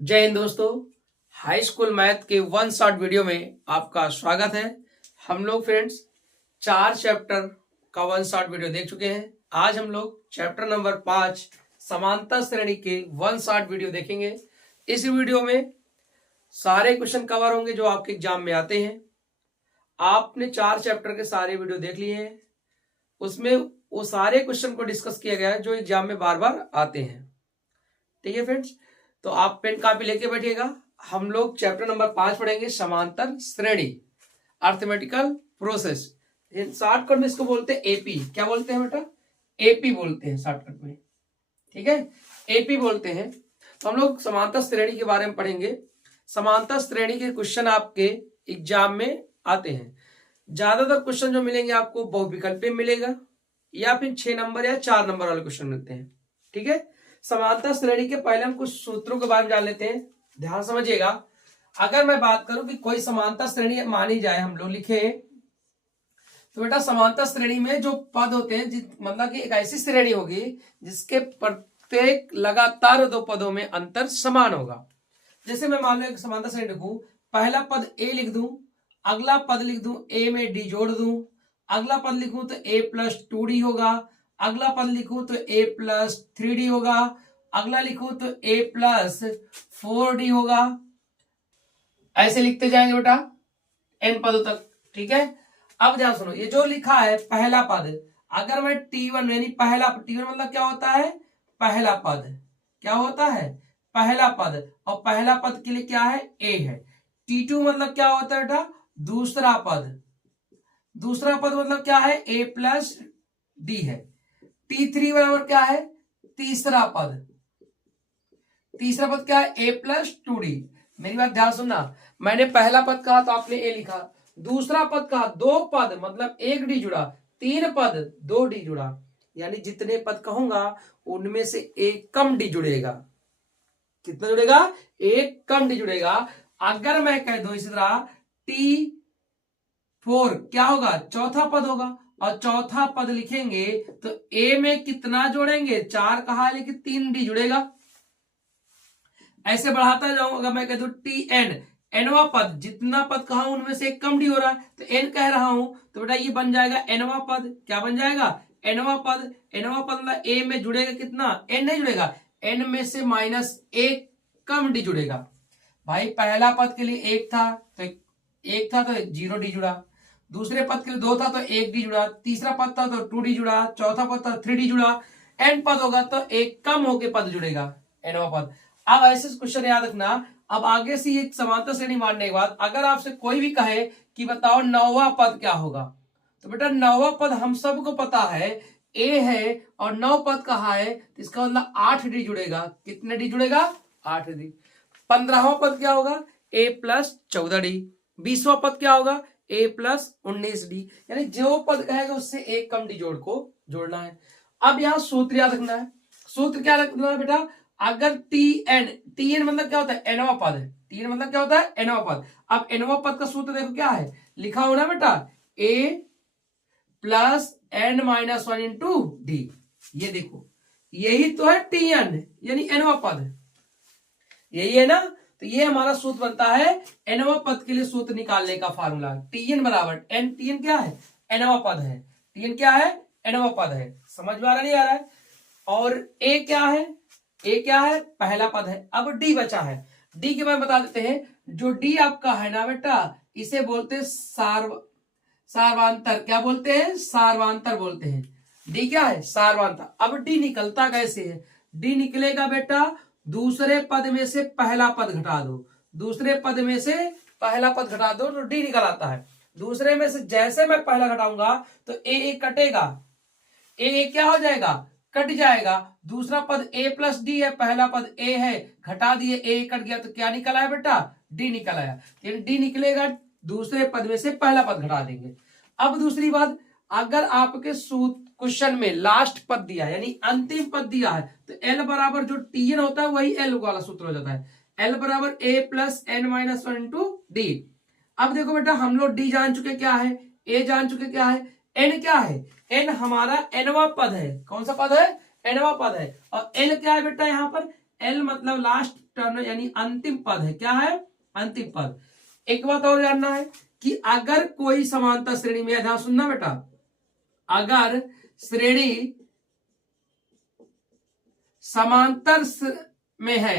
जय हिंद दोस्तों। High school math के वन शॉट वीडियो में आपका स्वागत है। हम लोग फ्रेंड्स 4 चैप्टर का वन शॉट वीडियो देख चुके हैं। आज हम लोग चैप्टर नंबर 5 समांतर श्रेणी के वन शॉट वीडियो देखेंगे। इस वीडियो में सारे क्वेश्चन कवर होंगे जो आपके एग्जाम में आते हैं। आपने 4 चैप्टर के सारे वीडियो देख लिए हैं, उसमें वो सारे क्वेश्चन को डिस्कस किया गया है जो एग्जाम में बार बार आते हैं। ठीक है फ्रेंड्स, तो आप पेन कॉपी लेके बैठिएगा। हम लोग चैप्टर नंबर 5 पढ़ेंगे, समांतर श्रेणी, अर्थमेटिकल प्रोसेस। शॉर्टकट में इसको बोलते हैं एपी। क्या बोलते हैं बेटा? एपी बोलते हैं शॉर्टकट में। ठीक है, एपी बोलते हैं। तो हम लोग समांतर श्रेणी के बारे में पढ़ेंगे। समांतर श्रेणी के क्वेश्चन आपके एग्जाम में आते हैं। ज्यादातर क्वेश्चन जो मिलेंगे आपको बहुविकल्प में मिलेगा, या फिर 6 नंबर या 4 नंबर वाले क्वेश्चन मिलते हैं। ठीक है, समांतर श्रेणी के पहले हम कुछ सूत्रों के बारे में जान लेते हैं। ध्यान समझिएगा। अगर मैं बात करूं कि कोई समांतर श्रेणी मानी जाए, हम लोग लिखे तो बेटा समांतर श्रेणी में जो पद होते हैं, मतलब कि एक ऐसी श्रेणी होगी जिसके प्रत्येक लगातार 2 पदों में अंतर समान होगा। जैसे मैं मान लो एक समांतर श्रेणी लिखूं, पहला पद ए लिख दूं, अगला पद लिख दूं ए में डी जोड़ दूं, अगला पद लिखूं तो ए प्लस 2d होगा, अगला पद लिखूं तो a प्लस 3d होगा, अगला लिखूं तो a प्लस 4d होगा। ऐसे लिखते जाएंगे बेटा n पदों तक। ठीक है, अब ध्यान सुनो, ये जो लिखा है पहला पद, अगर मैं t1 यानी पहला, t1 मतलब क्या होता है? पहला पद। क्या होता है? पहला पद। और पहला पद के लिए क्या है? a है। t2 मतलब क्या होता है बेटा? दूसरा पद। दूसरा पद मतलब क्या है? a प्लस डी है। T3 बराबर क्या है? तीसरा पद। तीसरा पद क्या है? a plus 2d। मेरी बात ध्यान सुनना, मैंने पहला पद कहा तो आपने a लिखा, दूसरा पद कहा 2 पद मतलब 1d जुड़ा, 3 पद 2d जुड़ा, यानी जितने पद कहूंगा उनमें से एक कम डी जुड़ेगा। कितना जुड़ेगा? एक कम डी जुड़ेगा। अगर मैं कह दूं इसी तरह T4 क्या होगा? चौथा पद होगा, और चौथा पद लिखेंगे तो ए में कितना जोड़ेंगे? 4 कहा, लेकिन 3d जुड़ेगा। ऐसे बढ़ाता जाऊंगा, मैं कह दूं टी एन, एनवा पद, जितना पद कहा उनमें से एक कम डी हो रहा है तो एन कह रहा हूं, तो बेटा ये बन जाएगा एनवा पद। क्या बन जाएगा? एनवा पद। एनवा पद मतलब ए में जुड़ेगा कितना? एन नहीं जुड़ेगा, एन में से माइनस एक कम डी जुड़ेगा। भाई पहला पद के लिए 1 था तो 0d जुड़ा, दूसरे पद के लिए 2 था तो 1d जुड़ा, तीसरा पद था तो 2d जुड़ा, चौथा पद था 3d जुड़ा, एन पद होगा तो एक कम होके पद जुड़ेगा, एनवा पद। अब ऐसे क्वेश्चन याद रखना। अब आगे से एक समांतर श्रेणी मानने के बाद अगर आपसे कोई भी कहे कि बताओ 9वां पद क्या होगा, तो बेटा 9वां पद हम सबको पता है ए है, और 9 पद कहा है तो इसका मतलब 8d जुड़ेगा। कितने डी जुड़ेगा? 8d। 15वां पद क्या होगा? a plus 14d। 20वां पद क्या होगा? a plus 19d। यानी जो पद कहेगा उससे एक कम डी जोड़ को जोड़ना है। अब यहां सूत्र याद रखना है। सूत्र क्या रखना है बेटा? अगर टी एन मतलब क्या होता है? एनवा पद है। टी एन मतलब क्या होता है? एनवा पद। अब एनवा पद का सूत्र देखो क्या है, लिखा हो ना बेटा, A plus N minus 1 into D. ये देखो, यही तो है टी एन यानी एनवा पद, यही है ना। तो ये हमारा सूत्र बनता है एनवा पद के लिए सूत्र निकालने का फार्मूला, टी एन बराबर एन। टी एन क्या है? एनवा पद है। टी एन क्या है? एनवा पद है। समझ में आ रहा नहीं आ रहा है? और ए क्या है? ए क्या है? पहला पद है। अब डी बचा है, डी के बारे में बता देते हैं। जो डी आपका है ना बेटा, इसे बोलते हैं सार्वांतर। क्या बोलते हैं? सार्वांतर बोलते हैं। डी क्या है? सार्वांतर। अब डी निकलता कैसे है? डी निकलेगा बेटा, दूसरे पद में से पहला पद घटा दो, दूसरे पद में से पहला पद घटा दो तो डी निकल आता है। दूसरे में से जैसे मैं पहला घटाऊंगा तो ए कटेगा, ए क्या हो जाएगा? कट जाएगा। दूसरा पद a प्लस डी है, पहला पद a है, घटा दिए ए कट गया तो क्या निकल आया बेटा? डी निकल आया। यानी डी निकलेगा, दूसरे पद में से पहला पद घटा देंगे। अब दूसरी बात, अगर आपके क्वेश्चन में लास्ट पद दिया है यानी अंतिम पद दिया है तो एल बराबर जो टी एन होता है वही एल वाला सूत्र हो जाता है। एल बराबर A plus N minus 1 into D. अब देखो बेटा, हम लोग डी जान चुके क्या है, ए जान चुके क्या है, एन क्या है? एन हमारा एनवा पद है। कौन सा पद है? एनवा पद है। और एल क्या है बेटा? यहाँ पर एल मतलब लास्ट टर्म यानी अंतिम पद है। क्या है? अंतिम पद। एक बात और जानना है कि अगर कोई समांतर श्रेणी में, ध्यान सुनना बेटा, अगर श्रेणी समांतर में है,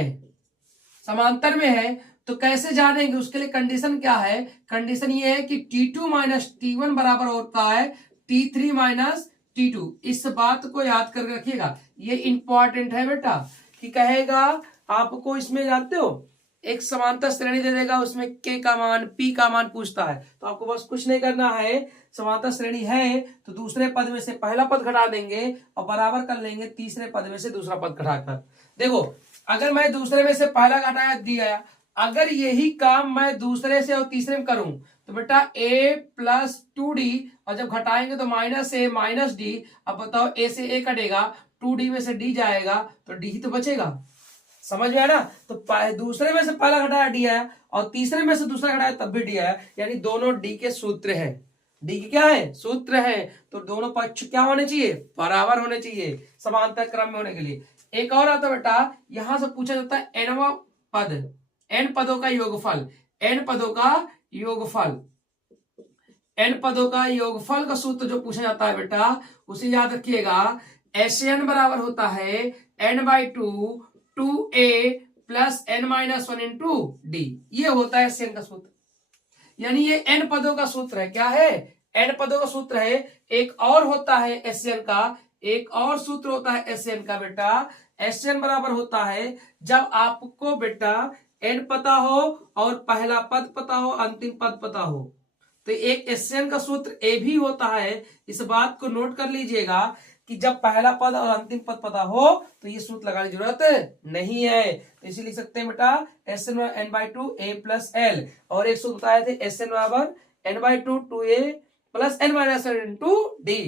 समांतर में है तो कैसे जानेंगे? उसके लिए कंडीशन क्या है? कंडीशन ये है कि T2 माइनस T1 बराबर होता है T3 माइनस T2। इस बात को याद करके रखिएगा, ये इंपॉर्टेंट है बेटा। कि कहेगा आपको, इसमें जानते हो एक समांतर श्रेणी दे देगा, उसमें K का मान P का मान पूछता है, तो आपको बस कुछ नहीं करना है। समांतर श्रेणी है तो दूसरे पद में से पहला पद घटा देंगे और बराबर कर लेंगे तीसरे पद में से दूसरा पद घटाकर। देखो अगर मैं दूसरे में से पहला घटाया दिया, अगर यही काम मैं दूसरे से और तीसरे में करूं तो बेटा a प्लस 2d, और जब घटाएंगे तो माइनस a माइनस d। अब बताओ a से a कटेगा, 2d में से d जाएगा तो d ही तो बचेगा। समझ में आया ना? तो दूसरे में से पहला घटाया d आया और तीसरे में से दूसरा घटाया तब भी d आया, यानी दोनों d के सूत्र है। d की क्या है? सूत्र है। तो दोनों पक्ष क्या होने चाहिए? बराबर होने चाहिए समांतर क्रम में होने के लिए। एक और आता बेटा, यहां से पूछा जाता है एनवा पद, n पदों का योगफल, n पदों का योगफल, n पदों का योगफल का सूत्र जो पूछा जाता है बेटा, उसे याद रखिएगा। Sn बराबर होता है n/2 2a plus n-1 into D. ये होता है Sn का सूत्र, यानी ये n पदों का सूत्र है। क्या है? n पदों का सूत्र है। एक और होता है Sn का, एक और सूत्र होता है Sn का बेटा। Sn बराबर होता है जब आपको बेटा n पता हो और पहला पद पता हो, अंतिम पद पता हो। तो एक Sn का सूत्र ए भी होता है। इस बात को नोट कर लीजिएगा कि जब पहला पद और अंतिम पद पता हो तो ये सूत्र लगाने की जरूरत नहीं है। तो इसे लिख सकते हैं बेटा Sn n/2 a plus L, और एक सूत्र बताए थे Sn बराबर n/2 2a plus n-1 into D.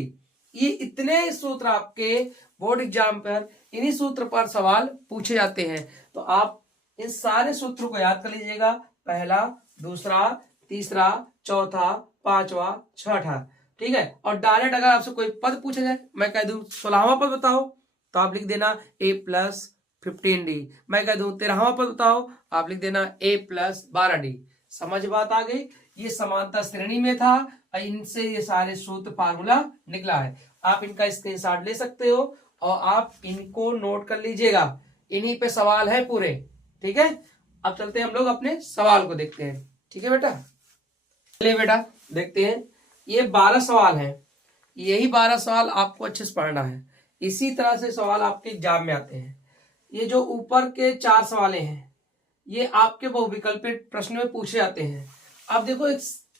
ये इतने सूत्र आपके बोर्ड एग्जाम पर, इन्हीं सूत्र पर सवाल पूछे जाते हैं। तो आप इन सारे सूत्रों को याद कर लीजिएगा, पहला, दूसरा, तीसरा, चौथा, पांचवा, छठा। ठीक है? और डायरेक्ट अगर आपसे कोई पद पूछा जाए, मैं कह दूं 16वां पद बताओ, तो आप लिख देना a प्लस 15d। मैं कह दूं 13वां पद बताओ, आप लिख देना a प्लस 12d। समझ बात आ गई? ये समांतर श्रेणी में था, इनसे ये सारे सूत्र फार्मूला निकला है। आप इनका स्क्रीनशॉट ले सकते हो और आप इनको नोट कर लीजिएगा, इन्हीं पे सवाल है पूरे। ठीक है? अब चलते हैं हम लोग अपने सवाल को देखते हैं। ठीक है बेटा? चलिए बेटा देखते हैं। ये 12 सवाल हैं, यही 12 सवाल आपको अच्छे से पढ़ना है। इसी तरह से सवाल आपके एग्जाम में आते हैं। ये जो ऊपर के 4 सवाल हैं, ये आपके बहुविकल्पित प्रश्न में पूछे जाते हैं। अब देखो,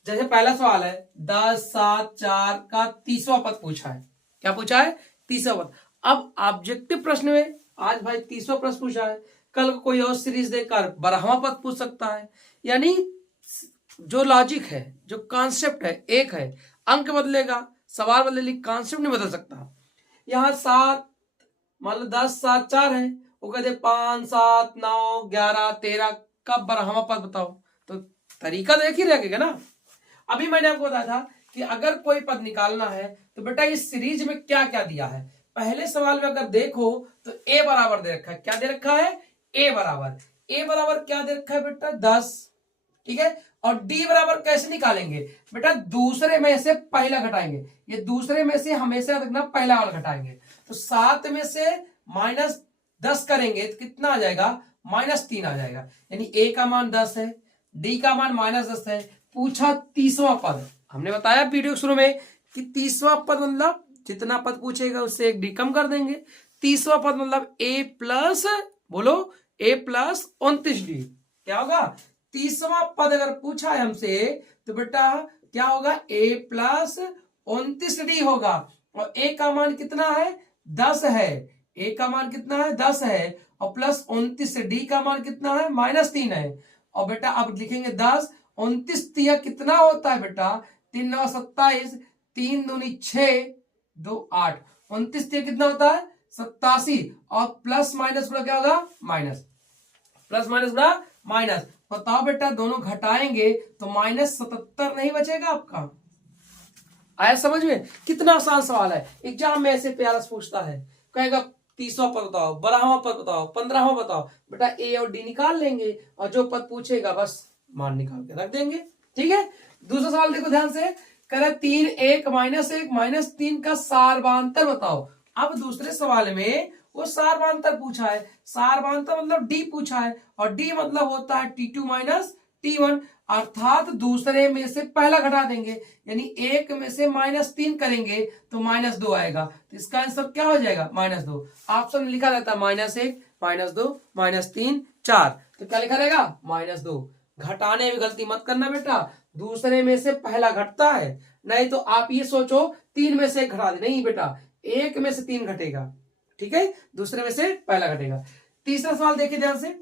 जैसे पहला सवाल है 10 7 4 का 30वां पद पूछा है। क्या पूछा है? 30वां पद। अब ऑब्जेक्टिव प्रश्न में आज भाई 30वां प्रश्न पूछा है, कल कोई और सीरीज देकर 12वां पद पूछ सकता है। यानी जो लॉजिक है, जो कॉन्सेप्ट है, एक है। अंक बदलेगा, सवाल बदलेगी, कॉन्सेप्ट नहीं बदल सकता। यहाँ 7 मतलब 10 7 4 है, वो कहते 5 7 9 11 13 का 12वां पद बताओ, तो तरीका तो एक ही रहेगा ना। अभी मैंने आपको बताया था कि अगर कोई पद निकालना है तो बेटा इस सीरीज में क्या क्या दिया है। पहले सवाल में अगर देखो तो a बराबर दे रखा है। क्या दे रखा है? a बराबर क्या दे रखा है बेटा? 10। ठीक है? और d बराबर कैसे निकालेंगे बेटा? दूसरे में से पहला घटाएंगे। ये दूसरे में से हमेशा रखना पहला वाला घटाएंगे। तो 7 में से -10 करेंगे तो कितना आ जाएगा? -3 आ जाएगा। यानी a का मान 10 है, d का मान -10 है। पूछा 30वां पद। हमने बताया वीडियो शुरू में कि 30वां पद मतलब जितना पद पूछेगा उससे एक डी कम कर देंगे। 30वां पद मतलब a प्लस, बोलो, a प्लस 29d। क्या होगा? 30वां पद अगर पूछा है हमसे तो बेटा क्या होगा? a प्लस 29d होगा। और a का मान कितना है? 10 है। a का मान कितना है? 10 है। और प्लस 29 से d का मान कितना है? -3 है। और बेटा अब लिखेंगे 10, 29 तिया कितना होता है बेटा? 3 9 27, 3 दूनी 6, 2 8। 29 तिया कितना होता है? 87। और प्लस माइनस बड़ा क्या होगा? माइनस। प्लस माइनस बड़ा माइनस। बताओ बेटा दोनों घटाएंगे तो -77 नहीं बचेगा आपका? आया समझ में? कितना आसान सवाल है। एग्जाम में ऐसे प्यारा पूछता है, कहेगा 30वां पद बताओ, 12वां पद बताओ, 15वां बताओ। बेटा ए और डी निकाल लेंगे और जो पद पूछेगा बस मान निकाल के रख देंगे। ठीक है, दूसरा सवाल देखो ध्यान से, कह रहा 3 1 -1 -3 का सारवांतर बताओ। अब दूसरे सवाल में वो सारवांतर पूछा है, सारवांतर मतलब डी पूछा है, और डी मतलब होता है T2 माइनस T1, अर्थात दूसरे में से पहला घटा देंगे, यानी एक में से -3 करेंगे तो -2 आएगा, तो इसका आंसर क्या हो जाएगा -2। ऑप्शन में लिखा रहता है -1 -2 -3 4, तो क्या लिखा रहेगा -2। घटाने में गलती मत करना बेटा, दूसरे में से पहला घटता है, नहीं तो आप ये सोचो 3 में से घटा दे, नहीं बेटा एक में से 3 घटेगा। ठीक है, दूसरे में से पहला घटेगा। तीसरा सवाल देखिए ध्यान से,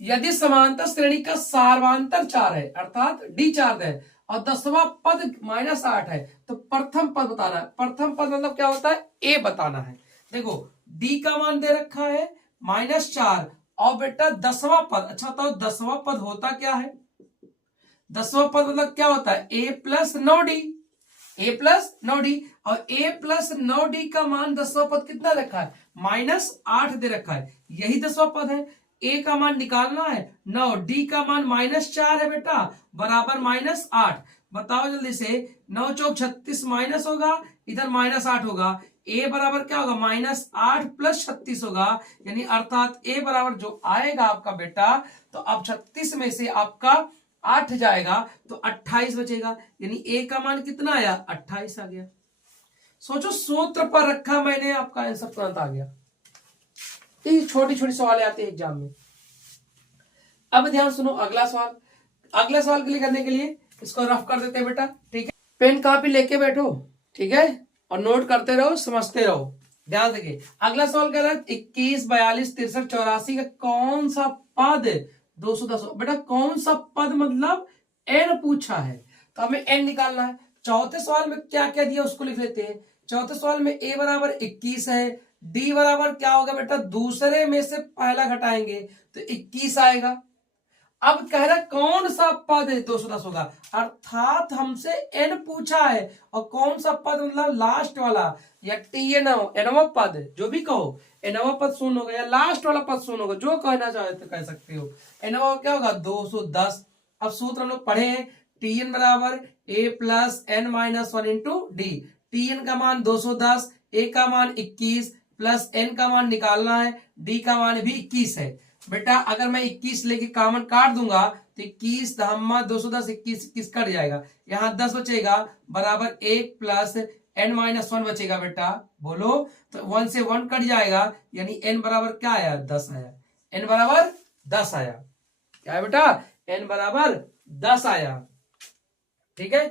यदि समांतर श्रेणी का सारवांतर 4 है अर्थात डी 4 है और 10वां पद -8 है, तो प्रथम पद बताना है। प्रथम पद मतलब क्या होता है, ए बताना है। देखो डी का मान दे रखा है -4 और बेटा 10वां पद, अच्छा बताओ 10वां पद होता क्या है, 10वां पद मतलब क्या होता है a plus 9d, a plus 9d, और a प्लस 9d का मान 10वां पद कितना रखा है -8 दे रखा है, यही 10वां पद है। a का मान निकालना है 9, d का मान -4 है बेटा, बराबर -8। बताओ जल्दी से, 9 चौक 36 माइनस होगा, इधर -8 होगा, a बराबर क्या होगा -8 प्लस 36 होगा, यानी अर्थात a बराबर जो आएगा आपका बेटा, तो अब 36 में से आपका 8 जाएगा तो 28 बचेगा, यानी a का मान कितना आया 28 आ गया। सोचो सूत्र पर रखा मैंने, आपका आंसर तुरंत आ गया। ये छोटी छोटी सवाल आते हैं एग्जाम में। अब ध्यान सुनो अगला सवाल, अगला सवाल के लिए करने के लिए इसको रफ कर देते हैं बेटा। ठीक है, पेन कापी लेके बैठो, ठीक है, और नोट करते रहो, समझते रहो। ध्यान देखिए अगला सवाल कह रहा है 21 42 63 84 का कौन सा पद 210, बेटा कौन सा पद मतलब n पूछा है, तो हमें n निकालना है। चौथे सवाल में क्या क्या दिया उसको लिख लेते हैं। चौथे सवाल में a बराबर 21 है, d बराबर क्या होगा बेटा, दूसरे में से पहला घटाएंगे तो 21 आएगा। अब कह रहा कौन सा पद 210 होगा, अर्थात हमसे n पूछा है, और कौन सा पद मतलब लास्ट वाला या nवां पद, जो भी कहो, nवां पद शून्य होगा या लास्ट वाला पद शून्य होगा, जो कहना चाहे तो कह सकते हो। nवां क्या होगा 210। अब सूत्र हम लोग पढ़े हैं, tn बराबर a plus n minus 1 into D. tn का मान 210, a का मान 21 प्लस n का मान निकालना है, d का मान भी 21 है। बेटा अगर मैं 21 लेके कॉमन काट दूंगा तो 21 धम्मा 210 21 कट जाएगा, यहाँ 10 बचेगा, बराबर 1 प्लस n माइनस 1 बचेगा। बेटा बोलो, तो 1 से 1 कट जाएगा, यानी n बराबर क्या आया 10 आया, n बराबर 10 आया। क्या है बेटा, n बराबर 10 आया। ठीक है,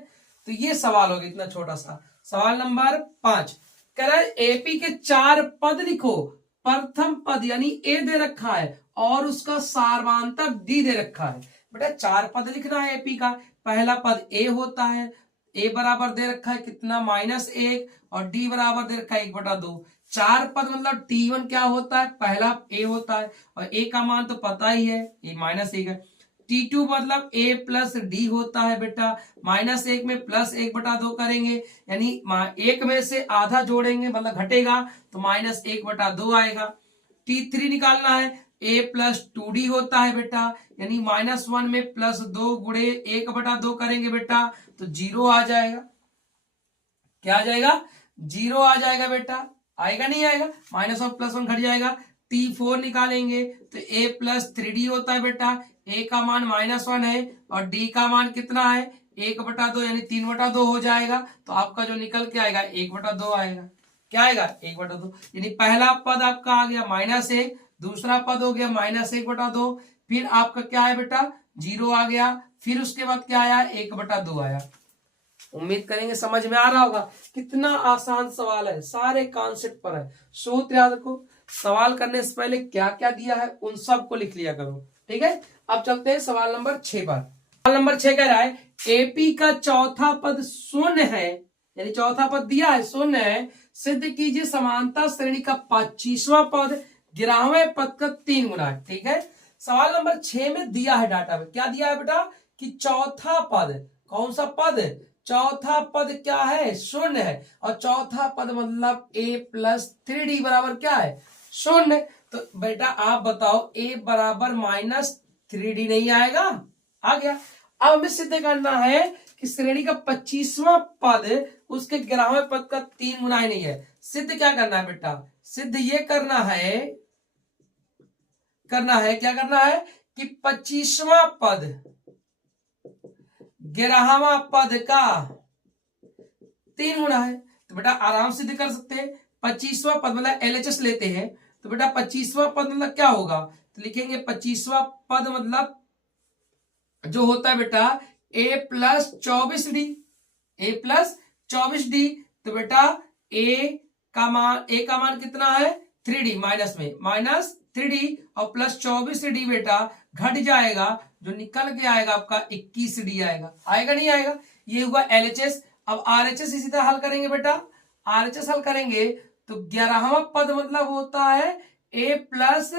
तो ये सवाल हो गया इतना छोटा सा। सवाल नंबर 5 कह रहा है एपी के 4 पद लिखो, प्रथम पद यानी ए दे रखा है और उसका सारवांतर डी दे रखा है। बेटा 4 पद लिखना है एपी का, पहला पद ए होता है, ए बराबर दे रखा है कितना -1, और डी बराबर दे रखा है 1/2। 4 पद मतलब T1 क्या होता है, पहला ए होता है, और ए का मान तो पता ही है, ये -1 है। T2 मतलब a प्लस डी होता है बेटा, -1 में प्लस 1/2 करेंगे, यानी एक में से आधा जोड़ेंगे मतलब घटेगा तो -1/2 आएगा। T3 निकालना है, a प्लस 2d होता है बेटा, यानी -1 में +2 गुणे 1/2 करेंगे बेटा तो 0 आ जाएगा। क्या आ जाएगा, 0 आ जाएगा बेटा, आएगा नहीं आएगा, -1 +1 घट जाएगा। T4 निकालेंगे तो a प्लस 3d होता है बेटा, a का मान -1 है और d का मान कितना है 1/2, यानी 3/2 हो जाएगा, तो आपका जो निकल के आएगा 1/2 आएगा। क्या आएगा 1/2, यानी पहला पद आपका आ गया -1, दूसरा पद हो गया -1/2, फिर आपका क्या है बेटा 0 आ गया, फिर उसके बाद क्या आया 1/2 आया। उम्मीद करेंगे समझ में आ रहा होगा, कितना आसान सवाल है, सारे कॉन्सेप्ट पर है। सूत्र याद रखो, सवाल करने से पहले क्या क्या दिया है उन सबको लिख लिया करो। ठीक है, अब चलते हैं सवाल नंबर 6 पर। सवाल नंबर 6 कह रहा है एपी का चौथा पद शून्य है, यानी चौथा पद दिया है शून्य है, सिद्ध कीजिए समानता श्रेणी का 25वां पद 11वें पद का 3 गुना। ठीक है, सवाल नंबर 6 में दिया है डाटा में, क्या दिया है बेटा कि चौथा पद, कौन सा पद, चौथा पद क्या है, शून्य है, और चौथा पद मतलब a प्लस 3d बराबर क्या है, शून्य। तो बेटा आप बताओ a बराबर -3d नहीं आएगा, आ गया। अब हमें सिद्ध करना है कि श्रेणी का 25वां पद उसके 11वें पद का 3 गुना ही नहीं है। सिद्ध क्या करना है बेटा, सिद्ध ये करना है क्या करना है कि 25वां पद 11वां पद का 3 गुना है। तो बेटा आराम से सिद्ध कर सकते हैं। 25वां पद मतलब LHS लेते हैं, तो बेटा 25वां पद मतलब क्या होगा, तो लिखेंगे 25वां पद मतलब जो होता है बेटा a plus 24d, a plus 24d। तो बेटा a का मान कितना है 3d, माइनस में -3d और प्लस 24d बेटा घट जाएगा, जो निकल के आएगा आपका 21d आएगा, आएगा नहीं आएगा। ये हुआ LHS। अब RHS इसी तरह हल करेंगे बेटा, RHS हल करेंगे तो 11वां पद मतलब होता है a plus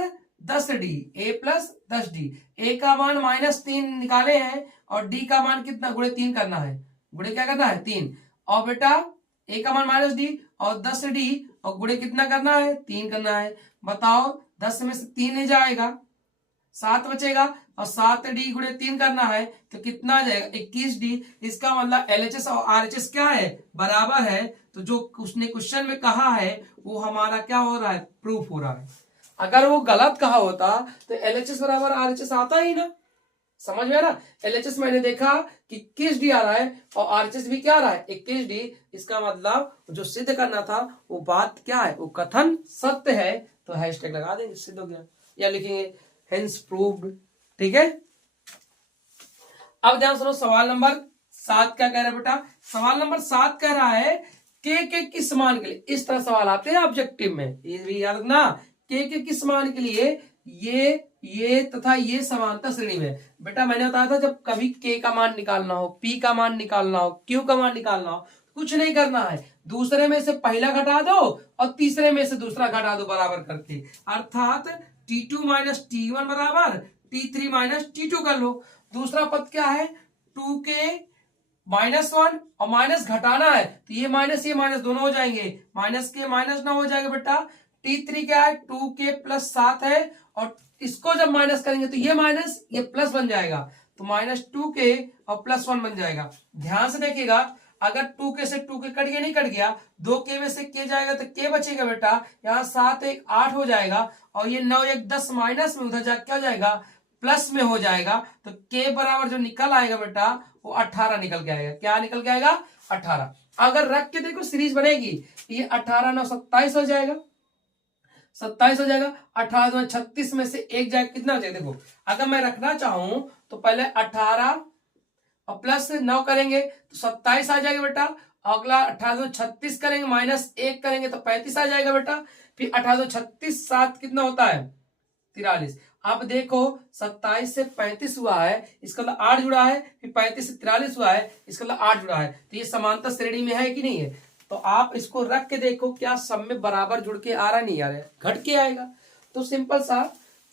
10d, a plus 10d। a का मान -3 निकाले हैं और d का मान कितना, गुणे 3 करना है, गुणे क्या करना है 3, और बेटा a का मान -d और 10d और गुणे कितना करना है 3 करना है। बताओ 10 में से 3 नहीं जाएगा, 7 बचेगा, और 7d गुणे 3 करना है तो कितना आ जाएगा 21d। इसका मतलब LHS और RHS क्या है, बराबर है। तो जो उसने क्वेश्चन में कहा है वो हमारा क्या हो रहा है, प्रूफ हो रहा है। अगर वो गलत कहा होता तो LHS बराबर RHS आता ही ना, समझ में आ रहा। LHS मैंने देखा कि 21d आ रहा है और RHS भी क्या आ रहा है 21d। इसका मतलब जो सिद्ध करना था वो बात क्या है, वो कथन सत्य है। तो हैशटैग लगा देंगे, सिद्ध हो गया, या लिखेंगे हेंस प्रूव्ड। ठीक है, अब ध्यान सुनो, सवाल नंबर 7 क्या कह रहा है बेटा, सवाल नंबर 7 कह रहा है के किस मान के लिए, इस तरह सवाल आते हैं ऑब्जेक्टिव में, ये भी याद रखना, के किस मान के लिए ये तथा ये समानता श्रेणी में। बेटा मैंने बताया था जब कभी के का मान निकालना हो, पी का मान निकालना हो, क्यू का मान निकालना हो, कुछ नहीं करना है, दूसरे में से पहला घटा दो और तीसरे में से दूसरा घटा दो बराबर करके, अर्थात T2 माइनस T1 बराबर T3 माइनस T2 कर लो। दूसरा पद क्या है 2k -1 और माइनस घटाना है तो ये माइनस दोनों हो जाएंगे, माइनस के माइनस ना हो जाएगा बेटा। T3 क्या है 2k प्लस 7 है और इसको जब माइनस करेंगे तो ये माइनस ये प्लस बन जाएगा, तो -2k और +1 बन जाएगा। ध्यान से देखिएगा, अगर 2k से 2k कट गया, नहीं कट गया, 2k में से k जाएगा तो k बचेगा बेटा, यहाँ 7 1 8 हो जाएगा और ये 9 1 10 माइनस में उधर जाके क्या हो जाएगा प्लस में हो जाएगा। तो k बराबर जो निकल आएगा बेटा वो 18 निकल के आएगा। क्या निकल के आएगा 18। अगर रख के देखो सीरीज बनेगी, ये 18 9 27 हो जाएगा, 27 हो जाएगा। 18 2 36 में से एक जाएगा, कितना हो जाएगा देखो, अगर मैं रखना चाहूं तो पहले 18 और प्लस 9 करेंगे तो 27 आ जाएगा बेटा। अगला 18 36 करेंगे -1 करेंगे तो 35 आ जाएगा बेटा। फिर 18 36 7 कितना होता है 43। अब देखो 27 से 35 हुआ है, इसका मतलब 8 जुड़ा है, फिर 35 से 43 हुआ है, इसका मतलब 8 जुड़ा है, तो ये समांतर श्रेणी में है कि नहीं है। तो आप इसको रख के देखो क्या सब में बराबर जुड़ के आ रहा नहीं आ रहा है, घट के आएगा। तो सिंपल सा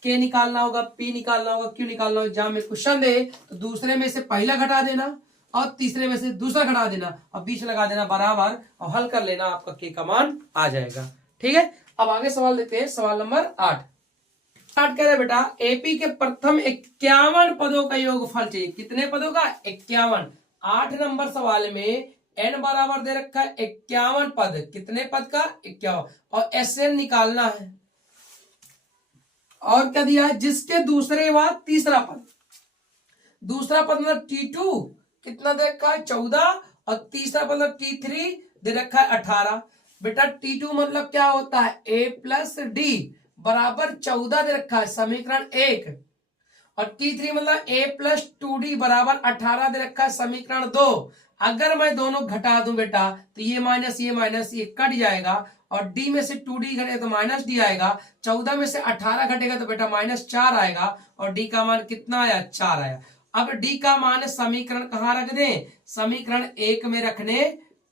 के निकालना होगा, पी निकालना होगा, क्यू निकालना होगा। एग्जाम में क्वेश्चन दे तो दूसरे में से पहला घटा देना और तीसरे में से दूसरा घटा देना और बीच लगा देना बराबर और हल कर लेना, आपका के का मान आ जाएगा। ठीक है, अब आगे सवाल देते हैं, सवाल नंबर 8 स्टार्ट करें बेटा। एपी के प्रथम 51 पदों का योगफल चाहिए, कितने पदों का 51। 8 नंबर सवाल में n बराबर दे रखा है 51 पद, कितने पद का 51, और SN निकालना है। और क्या दिया है, जिसके दूसरे बाद तीसरा पद, दूसरा पद मतलब T2 कितना दे रखा है 14 और तीसरा पद मतलब T3 दे रखा है 18। बेटा T2 मतलब क्या होता है a प्लस डी बराबर 14 दे रखा है, समीकरण 1, और T3 मतलब a प्लस 2d बराबर 18 दे रखा है, समीकरण 2। अगर मैं दोनों घटा दूं बेटा तो ये माइनस ये कट जाएगा और d में से 2d घटेगा तो -d आएगा, 14 में से 18 घटेगा तो बेटा -4 आएगा और d का मान कितना आया 4 आया। अब d का मान समीकरण कहाँ रख दें, समीकरण 1 में रखने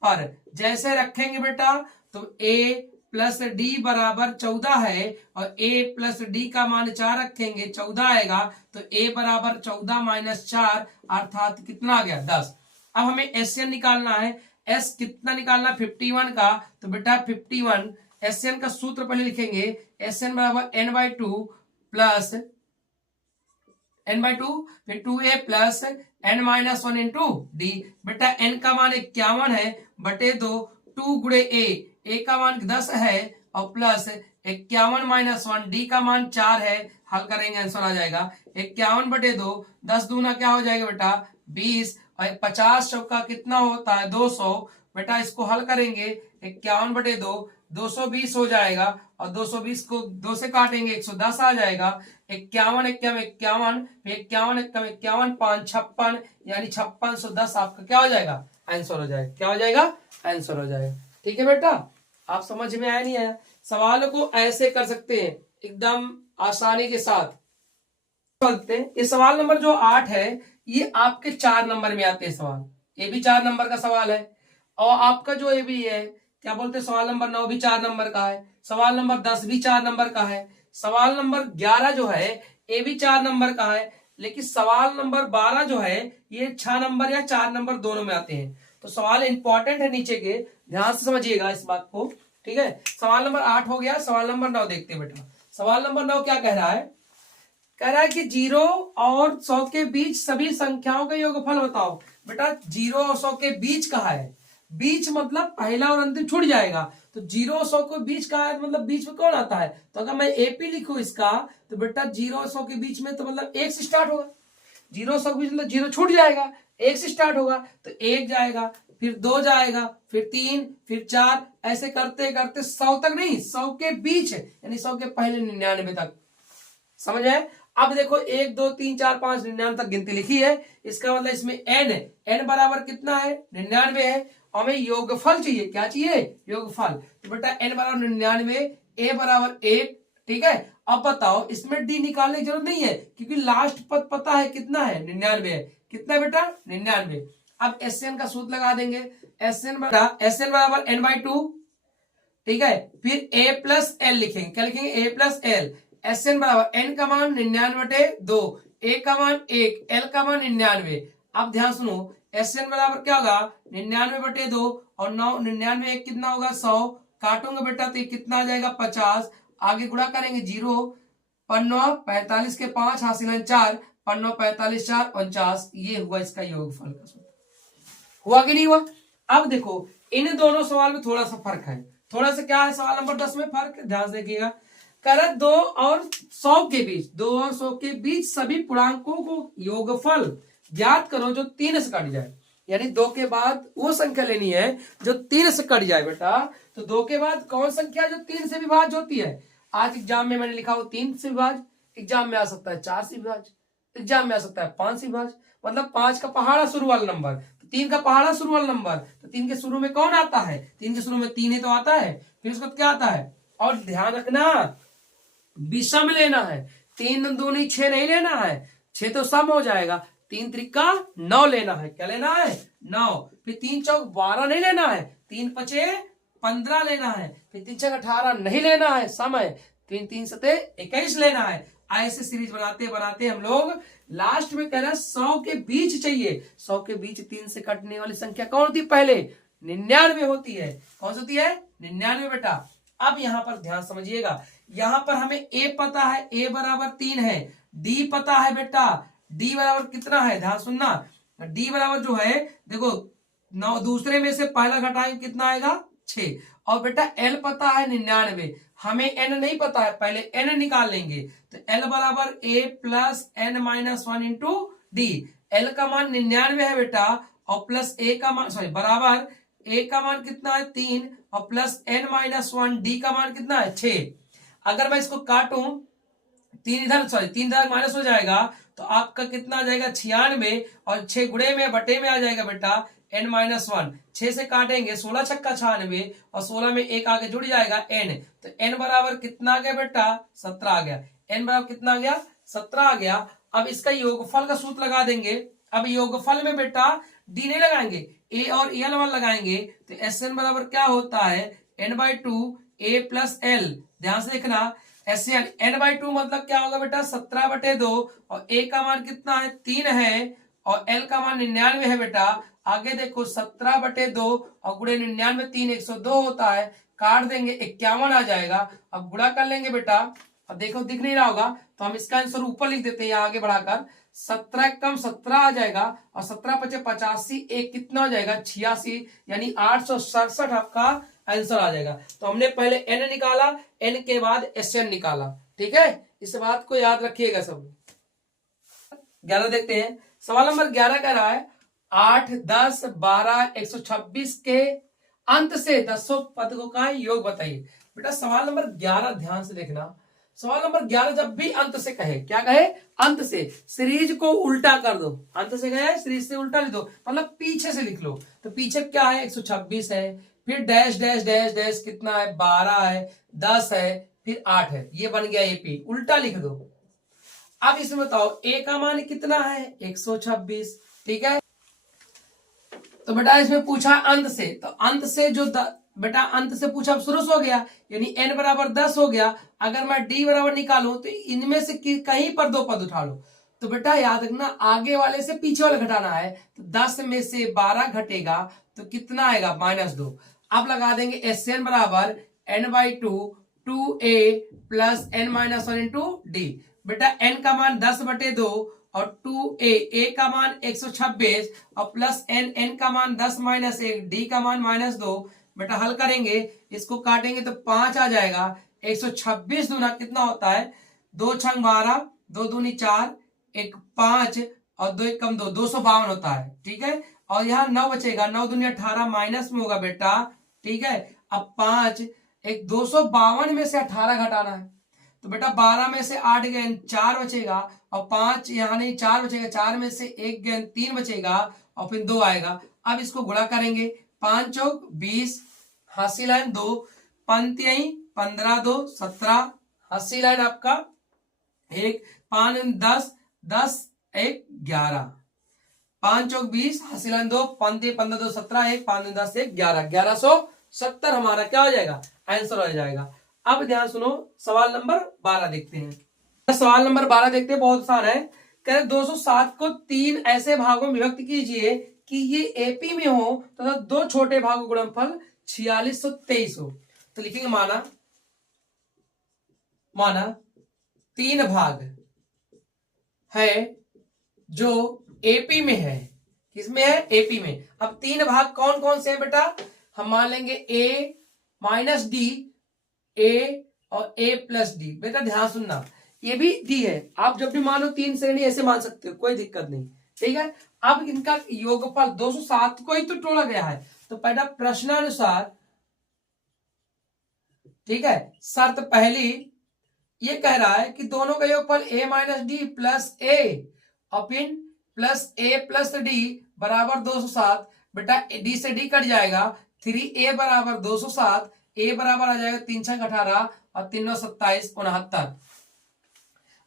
पर जैसे रखेंगे बेटा तो a प्लस डी बराबर 14 है और a प्लस डी का मान 4 रखेंगे 14 आएगा, तो a बराबर 14 - 4 अर्थात कितना आ गया 10। अब हमें एसएन निकालना है। एस कितना निकालना है 51 का, तो बेटा 51 एसएन का सूत्र पहले लिखेंगे, एसएन बराबर n by two plus n by two, फिर 2a plus N minus one into d. बेटा एन का मान 51 है बटे 2, 2 गुणे ए का मान 10 है और प्लस 51 माइनस 1, डी का मान 4 है। हल करेंगे आंसर आ जाएगा 51 बटे 2, 10 दूना क्या हो जाएगा बेटा 20, और 50 चौका कितना होता है 200। बेटा इसको हल करेंगे 51 बटे 2, 220 हो जाएगा, और 220 को 2 से काटेंगे 110 आ जाएगा। 51 51 51, फिर 51 51 51, 5 56, यानी 5610 आपका क्या हो जाएगा आंसर हो जाएगा। क्या हो जाएगा आंसर हो जाएगा। ठीक है बेटा, आप समझ में आया नहीं आया? सवाल को ऐसे कर सकते हैं एकदम आसानी के साथ। चलते हैं, ये सवाल नंबर जो 8 है ये आपके 4 नंबर में आते हैं सवाल। ये भी 4 नंबर का सवाल है, और आपका जो ये भी है क्या बोलते हैं, सवाल नंबर 9 भी 4 नंबर का है, सवाल नंबर 10 भी 4 नंबर का है, सवाल नंबर 11 जो है ये भी 4 नंबर का है, लेकिन सवाल नंबर 12 जो है ये 6 नंबर या 4 नंबर दोनों में आते हैं। तो सवाल इंपॉर्टेंट है नीचे के, ध्यान से समझिएगा इस बात को। ठीक है, सवाल नंबर 8 हो गया, सवाल नंबर 9 देखते हैं बेटा। सवाल नंबर 9 क्या कह रहा है? कह रहा है कि 0 और 100 के बीच सभी संख्याओं का योगफल बताओ। बेटा 0 और 100 के बीच कहा है, बीच मतलब पहला और अंतिम छूट जाएगा, तो 0 और 100 के बीच कहा है, मतलब बीच में कौन आता है? तो अगर मैं एपी लिखूं इसका, तो बेटा 0 और 100 के बीच में तो मतलब 1 से स्टार्ट होगा, 0 और 100 के बीच मतलब 0 छूट जाएगा, 1 से स्टार्ट होगा, तो 1 जाएगा, फिर 2 जाएगा, फिर 3, फिर 4, ऐसे करते करते 100 तक नहीं, 100 के बीच यानी 100 के पहले 99 तक। समझ आए? अब देखो 1 2 3 4 5 99 तक गिनती लिखी है, इसका मतलब इसमें एन है, एन बराबर कितना है 99 है, और हमें योगफल चाहिए। क्या चाहिए? योगफल। तो बेटा एन बराबर 99, ए बराबर 1। ठीक है, अब बताओ इसमें डी निकालने की जरूरत नहीं है क्योंकि लास्ट पद पता है कितना है 99 है। कितना बेटा 99। अब एसएन का सूत्र लगा देंगे, एसएन बराबर एन बाई टू। ठीक है, फिर ए प्लस एल लिखेंगे। क्या लिखेंगे? ए प्लस एल। एसएन बराबर एन का मान 99 बटे 2, ए का मान 1, एल का मान 99। अब ध्यान सुनो, एसएन बराबर क्या होगा 99 बटे 2, और 99 एक कितना होगा 100, काटूंगे बेटा तो कितना आ जाएगा 50, आगे गुणा करेंगे 0, 5 45 के 5 हासिल 4, 5 45 4 49, ये हुआ इसका योगफल का सूत्र। हुआ कि नहीं हुआ? अब देखो इन दोनों सवाल में थोड़ा सा फर्क है, थोड़ा सा क्या है सवाल नंबर 10 में फर्क, ध्यान से देखिएगा। कर 2 और 100 के बीच, 2 और 100 के बीच सभी पूर्णांकों को योगफल ज्ञात करो जो 3 से कट जाए, यानी 2 के बाद वो संख्या लेनी है जो 3 से कट जाए बेटा। तो 2 के बाद कौन संख्या जो 3 से विभाज्य होती है? आज एग्जाम में मैंने लिखा हो 3 से विभाज्य, एग्जाम में आ सकता है 4 से विभाज्य, एग्जाम में आ सकता है 5 से विभाज्य, मतलब 5 का पहाड़ा शुरू वाला नंबर, 3 का पहाड़ा शुरू वाला नंबर, तो 3 के शुरू में कौन आता है? 3 के शुरू में 3 ही तो आता है, फिर उसका क्या आता है? और ध्यान रखना विषम लेना है, 3 दूनी 6 नहीं लेना है, 6 तो सम हो जाएगा, 3 त्रिका 9 लेना है। क्या लेना है? 9। फिर 3 चौक 12 नहीं लेना है, 3 पचे 15 लेना है, फिर 3 छक 18 नहीं लेना है, सम है, 3 3 सते 21 लेना है। ऐसे सीरीज बनाते बनाते हम लोग लास्ट में कह रहे हैं 100 के बीच चाहिए। 100 के बीच 3 से कटने वाली संख्या कौन होती है? पहले 99 होती है। कौन सी होती है? 99 बेटा। अब यहां पर ध्यान समझिएगा, यहां पर हमें ए पता है, ए बराबर 3 है, डी पता है बेटा, डी बराबर कितना है? ध्यान सुनना, डी बराबर जो है देखो 9, दूसरे में से पहला घटाएंगे कितना आएगा 6, और बेटा एल पता है 99, हमें एन नहीं पता है, पहले एन निकाल लेंगे, तो एल बराबर A plus N minus 1 into D. L का मान 99 है बेटा, और प्लस ए का मान बराबर ए का मान कितना है 3, और प्लस एन माइनस 1, डी का मान कितना है 6। अगर मैं इसको काटूं 3 इधर माइनस हो जाएगा, तो आपका कितना आ जाएगा 96, और 6 गुणे में बटे में आ जाएगा बेटा n माइनस 1। 6 से काटेंगे 16 छक्का 96, और 16 में एक आगे जुड़ जाएगा n, तो n बराबर कितना आ गया बेटा 17 आ गया। n बराबर कितना आ गया 17 आ गया। अब इसका योगफल का सूत्र लगा देंगे। अब योगफल में बेटा d नहीं लगाएंगे, a और l लगाएंगे, तो sn बराबर क्या होता है n/2 a प्लस l। ध्यान से देखना, n/2 मतलब क्या होगा बेटा 17/2, और a का मान कितना है 3 है, और L का मान 99 है बेटा। आगे देखो 17/2 और गुणे 99 3 102 होता है, काट देंगे 51 आ जाएगा। अब गुणा कर लेंगे बेटा, अब देखो दिख नहीं रहा होगा तो हम इसका आंसर ऊपर लिख देते हैं यहाँ आगे बढ़ाकर। 17 कम 17 आ जाएगा और 17 पचे 85, एक कितना हो जाएगा 86, यानी 867 आपका आंसर आ जाएगा। तो हमने पहले n निकाला, n के बाद SN निकाला। ठीक है, इस बात को याद रखिएगा सब। 11 देखते हैं। सवाल नंबर 11 कह रहा है 8, 10, 12, 126 के अंत से दसों पदों का योग बताइए। बेटा सवाल नंबर 11 ध्यान से देखना। सवाल नंबर 11 जब भी अंत से कहे, क्या कहे, अंत से, सीरीज को उल्टा कर दो। अंत से कहे सीरीज से उल्टा लिख दो, मतलब पीछे से लिख लो। तो पीछे क्या है, 126 है, फिर डैश डैश डैश डैश कितना है, 12 है, 10 है, फिर 8 है, ये बन गया एपी, उल्टा लिख दो। अब इसमें बताओ ए का मान कितना है, 126। ठीक है, तो बेटा इसमें पूछा अंत से, तो अंत से जो बेटा अंत से पूछा, शुरू हो गया, यानी n बराबर 10 हो गया। अगर मैं d बराबर निकालूं तो इनमें से कहीं पर 2 पद उठा लो। तो बेटा याद रखना आगे वाले से पीछे वाले घटाना है। तो 10 में से 12 घटेगा तो कितना आएगा, -2। अब लगा देंगे SN बराबर n/2 2a plus n-1 into d. बेटा n का मान 10/2 और 2a का मान 126 और प्लस n का मान 10 - 1 d का मान -2। बेटा हल करेंगे, इसको काटेंगे तो 5 आ जाएगा। 126 दूना कितना होता है, 2 छंग 12, 2 दूनी 4, 1 5 और 2 1 कम 2, 252 होता है। ठीक है, और यहाँ 9 बचेगा, 9 दूनी 18 माइनस में होगा बेटा। ठीक है, अब 5 एक 252 में से 18 घटाना है। तो बेटा 12 में से 8 गए 4 बचेगा और 5 यहाँ नहीं 4 बचेगा, 4 में से 1 गए 3 बचेगा और फिर 2 आएगा। अब इसको गुणा करेंगे, 5 चौक 20, हासी लाइन 2, पंक्ति 15 2 17, हासी लाइन आपका 1, 5 10 10 1 11, 5 चौक 20, हासी लाइन 2, पंक्ति 15 2 17, 1 5 10 1 11, 1170 हमारा क्या हो जाएगा, आंसर हो जाएगा। अब ध्यान सुनो, सवाल नंबर 12 देखते हैं। सवाल नंबर 12 देखते हैं, बहुत आसान है। कह रहे 207 को 3 ऐसे भागों में विभक्त कीजिए कि ये एपी में हो तथा तो 2 छोटे भागों गुणनफल 4623 हो। तो लिखेंगे माना 3 भाग है जो एपी में है। किसमें है, एपी में। अब 3 भाग कौन कौन से हैं बेटा, हम मान लेंगे a - d, a और a + d। बेटा ध्यान सुनना, ये भी d है, आप जब भी मानो 3 श्रेणी ऐसे मान सकते हो, कोई दिक्कत नहीं। ठीक है, अब इनका योगफल 207 को ही तो तोड़ा गया है। तो पहला प्रश्नानुसार, ठीक है, शर्त पहली ये कह रहा है कि दोनों का योगफल a - d प्लस a और फिर प्लस a प्लस d बराबर 207। बेटा d से d कट जाएगा, 3a बराबर 207, a बराबर आ जाएगा 3 छंग 18 और 3 9 27 69।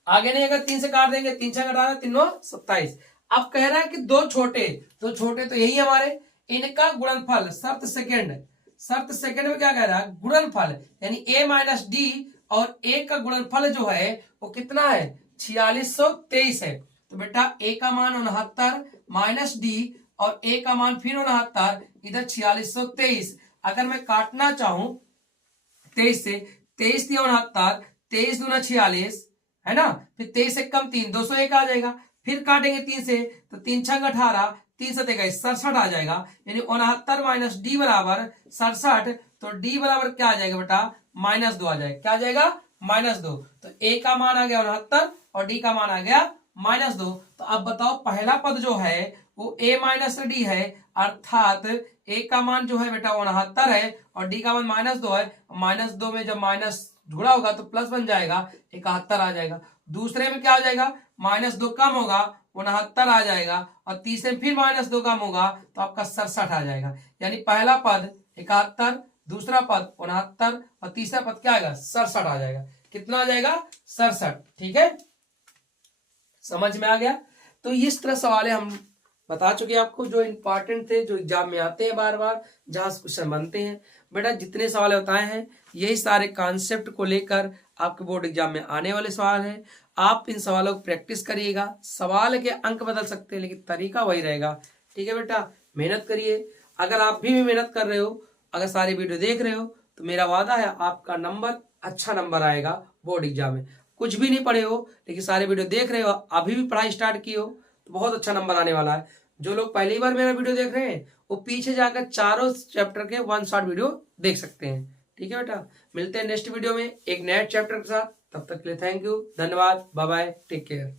आगे नहीं, अगर 3 से काट देंगे, 3 छंग 18 3 9 27। अब कह रहा है कि 2 छोटे तो यही हमारे, इनका गुणनफल, शर्त सेकंड में क्या कह रहा है, गुणनफल, यानी a - d और a का गुणनफल जो है वो कितना है, 4623 है। तो बेटा a का मान 69 माइनस d और a का मान फिर 69, इधर 4623। अगर मैं काटना चाहूं 23 से, 23 दिया 69, 23 दूना 46 है ना, फिर 23 से कम 3 201 आ जाएगा। फिर काटेंगे 3 से, तो 3 छंग 18, 3 7 67 आ जाएगा, यानी 69 माइनस डी बराबर 67। तो डी बराबर क्या आ जाएगा बेटा, -2 आ जाएगा। क्या आ जाएगा, -2। तो ए का मान आ गया 69 और डी का मान आ गया -2। तो अब बताओ पहला पद जो है वो a - d है, अर्थात a का मान जो है बेटा 69 है और d का मान -2 है। -2 में जब माइनस जुड़ा होगा तो प्लस बन जाएगा, 71 आ जाएगा। दूसरे में क्या हो जाएगा, -2 कम होगा, 69 आ जाएगा, और तीसरे में फिर -2 कम होगा तो आपका 67 आ जाएगा। यानी पहला पद 71, दूसरा पद 69 और तीसरा पद क्या आएगा, 67 आ जाएगा। कितना आ जाएगा, 67। ठीक है, समझ में आ गया। तो इस तरह सवाल हम बता चुके आपको, जो इंपॉर्टेंट थे, जो एग्जाम में आते हैं बार बार, जहां क्वेश्चन बनते हैं। बेटा जितने सवाल बताए हैं यही सारे कॉन्सेप्ट को लेकर आपके बोर्ड एग्जाम में आने वाले सवाल हैं। आप इन सवालों को प्रैक्टिस करिएगा। सवाल के अंक बदल सकते हैं लेकिन तरीका वही रहेगा। ठीक है बेटा, मेहनत करिए। अगर आप भी मेहनत कर रहे हो, अगर सारी वीडियो देख रहे हो, तो मेरा वादा है आपका नंबर अच्छा नंबर आएगा बोर्ड एग्जाम में। कुछ भी नहीं पढ़े हो लेकिन सारे वीडियो देख रहे हो, अभी भी पढ़ाई स्टार्ट की हो, तो बहुत अच्छा नंबर आने वाला है। जो लोग पहली बार मेरा वीडियो देख रहे हैं वो पीछे जाकर चारों चैप्टर के 1 शॉट वीडियो देख सकते हैं। ठीक है बेटा, मिलते हैं नेक्स्ट वीडियो में एक नए चैप्टर के साथ। तब तक के लिए थैंक यू, धन्यवाद, बाय बाय, टेक केयर।